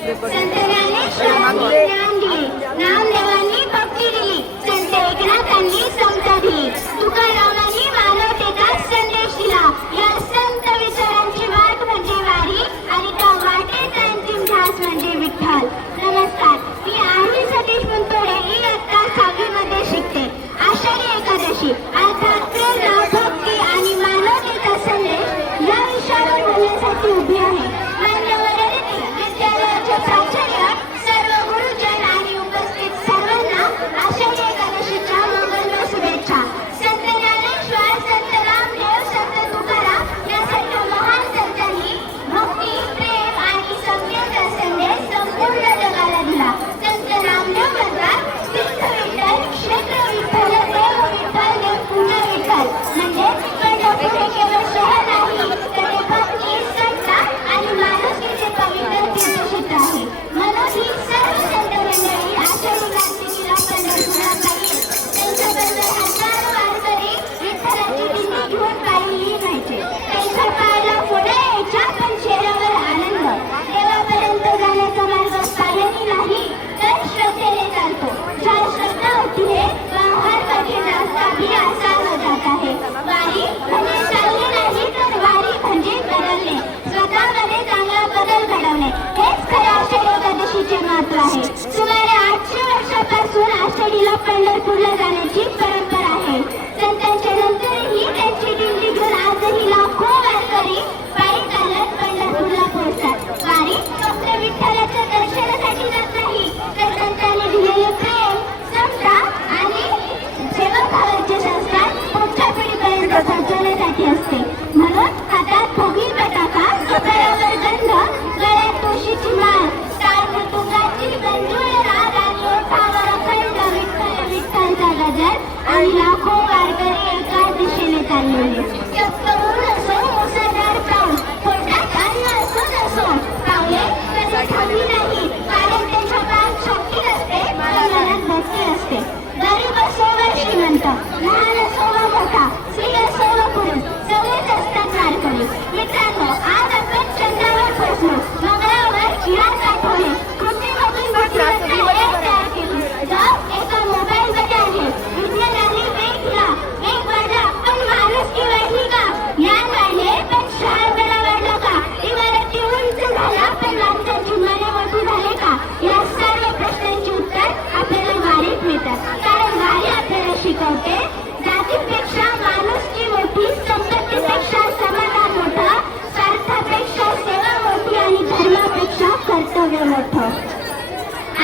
संत ज्ञानेश्वरांनी ज्ञान दिले, नामदेवांनी भक्ती दिली, संत एकनाथांनी समता दिली, तुकारामांनी मानवतेचा संदेश दिला. या संत विचारांची वाट म्हणजे वारी आणि त्या वाटेचा अंतिम ध्यास म्हणजे विठ्ठल. नमस्कार, मी आरुषी सतीश मुंतोडे, इयत्ता 6वी मध्ये शिकते. आषाढी एकादशी अर्थात प्रेरणा, भक्ती आणि मानवतेचा संदेश या विषयावर बोलण्यासाठी उभी आहे. मान्यवर अतिथी, विद्यालयाचे प्राचार्य, सर्व गुरुजन आणि उपस्थित सर्वांना आषाढी एकादशीच्या मंगलमय शुभेच्छा. संत ज्ञानेश्वर, संत रामदेव, संत तुकाराम यासारख्या महान संतांनी भक्ती, प्रेम आणि समतेचा संदेश संपूर्ण जगाला दिला. संत रामदेव म्हणतात, तीर्थ विठ्ठल, क्षेत्र विठ्ठल, देव विठ्ठल, देव पूजा विठ्ठल. म्हणजे पंढरपूर हे केवळ शहर नाही, तर ते भक्ती, समता आणि माणुसकीचे पवित्र तीर्थक्षेत्र आहे. म्हणून ही सर्व संत मंडळी आषाढी कार्तिकीला पंढरपुरात पाहिजे. त्यांच्याबरोबर हजारो वारकरी विठ्ठलाची दिंडी घेऊन पायी न्यायचे. त्यांच्या पायाला पुढे यायच्या, पण चेहऱ्यावर आनंद. देवापर्यंत जाण्याचा मार्ग पायाने नाही, तर श्रद्धेने चालतो. ज्या श्रद्धा होती है बाहर कठीण रास्ता भी आसान हो जाता है. वारी म्हणजे चालणे नाही, तर वारी म्हणजे बदलणे, स्वतःमध्ये चांगला बदल घडवणे. हेच खरे आषाढी एकादशीचे महत्त्व आहे. सुमारे 800 वर्षापासून आषाढीला पंढरपूरला जाण्याची परंपरा आहे. संतांच्या नंतरही त्यांची दिंडी घेऊन आजही लाखो वारकरी पायी चालत पंढरपूरला पोहोचतात. वारी फक्त विठ्ठलाच्या दर्शनासाठी जात नाही, तर संतांनी दिलेले प्रेम, समता आणि सेवाभावाचे संस्कार पुढच्या पिढीपर्यंत पोहोचवण्यासाठी असते. म्हणून हातात भोगी पताका, कपाळावर गंध, गळ्यात तुळशीची माळ, तार तुंगाची गंजूळ राग आणि ओठावर अखंड विठ्ठल विठ्ठलचा गजर आणि लाखो वारकरी एकाच दिशेने चाललेले. चक्क ऊन असो, मुसळधार पाऊस, पोटात अन्न असो नसो, पावले कधी थांबली नाही, कारण त्यांच्या पायात शक्ती असते, मनात भक्ती असते. गरीब असो वा श्रीमंत, लहान असो वा मोठा, स्त्री असो वा पुरुष, सगळेच असतात वारकरी. मित्रांनो, आज आपण चंद्रावर पोहोचलो, मंगळावर यान पाठवले, पृथ्वीमधून बुद्धिमत्ता एक तयार केली. जग एका मोबाईलमध्ये आहे. विज्ञानाने वेग दिला, वेग वाढला, पण माणुसकी वाढली का? ज्ञान वाढले, पण शहाणपणा वाढला का? इमारती उंच झाल्या, पण माणसाची मने मोठी झाले का? या सर्व प्रश्नांची उत्तर आपल्याला वारीत मिळतात. कारण वारी आपल्याला शिकवते, जातीपेक्षा माणुसकी मोठी, संपत्तीपेक्षा समाधान मोठं, स्वार्थापेक्षा सेवा मोठी आणि धर्मापेक्षा कर्तव्य मोठं.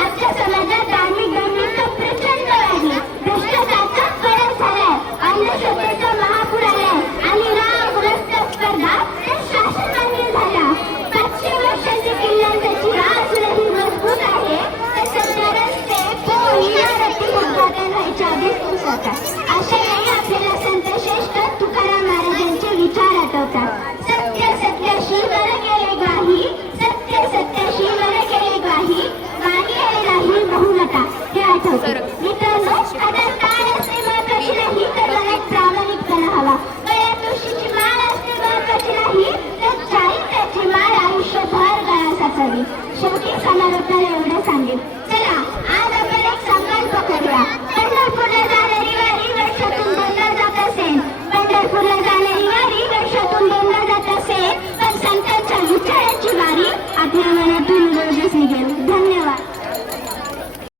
आजच्या समाजात धार्मिक दंभिक प्रचंड वाढली, भ्रष्टाचाराचा फरक झालाय, अंधश्रद्धेचा महापूर आलाय आणि रागग्रस्त स्पर्धा तर शासनाने झाल्या. 500 वर्षांची किल्ल्यांचा चिरा अजूनही मजबूत आहे, तर सध्या रस्ते, पूल, इमारती उद्घाटन व्हायच्या आधीच कोसळतात. अशा वेळी आपल्याला संत श्रेष्ठ तुकाराम महाराजांचे विचार आठवतात. सत्य सत्याशी वर केले ग्वाही, सत्य सत्याशी वर केले ग्वाही, मागे आहे नाही बहुमता, हे आठवते. मित्रांनो, आता काळ असणे महत्वाची नाही, तर मनात प्रामाणिकपणा हवा. गळ्यात तुळशीची माळ असणे महत्वाची नाही, तर चारित्र्याची माळ आयुष्यभर गळ्यात असावी.